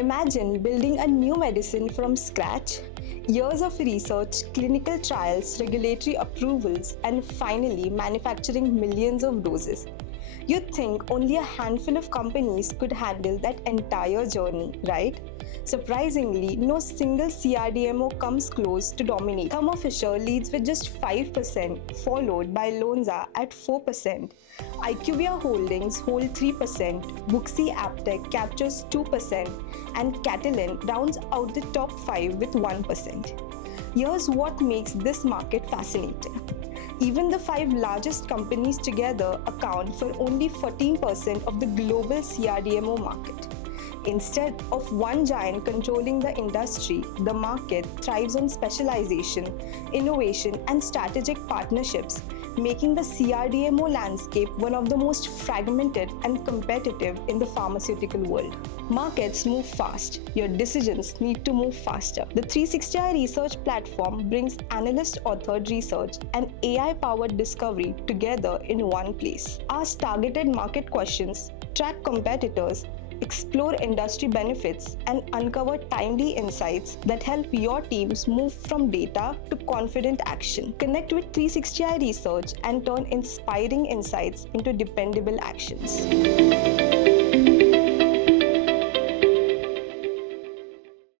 Imagine building a new medicine from scratch. Years of research, clinical trials, regulatory approvals, and finally manufacturing millions of doses. You'd think only a handful of companies could handle that entire journey, right? Surprisingly, no single CRDMO comes close to dominate. Thermo Fisher leads with just 5%, followed by Lonza at 4%. IQVIA Holdings hold 3%, Wuxi Aptech captures 2%, and Catalent rounds out the top 5 with 1%. Here's what makes this market fascinating. Even the 5 largest companies together account for only 14% of the global CRDMO market. Instead of one giant controlling the industry, the market thrives on specialization, innovation, and strategic partnerships, making the CRDMO landscape one of the most fragmented and competitive in the pharmaceutical world. Markets move fast. Your decisions need to move faster. The 360i Research platform brings analyst-authored research and AI-powered discovery together in one place. Ask targeted market questions, track competitors, explore industry benefits, and uncover timely insights that help your teams move from data to confident action. Connect with 360i Research and turn inspiring insights into dependable actions.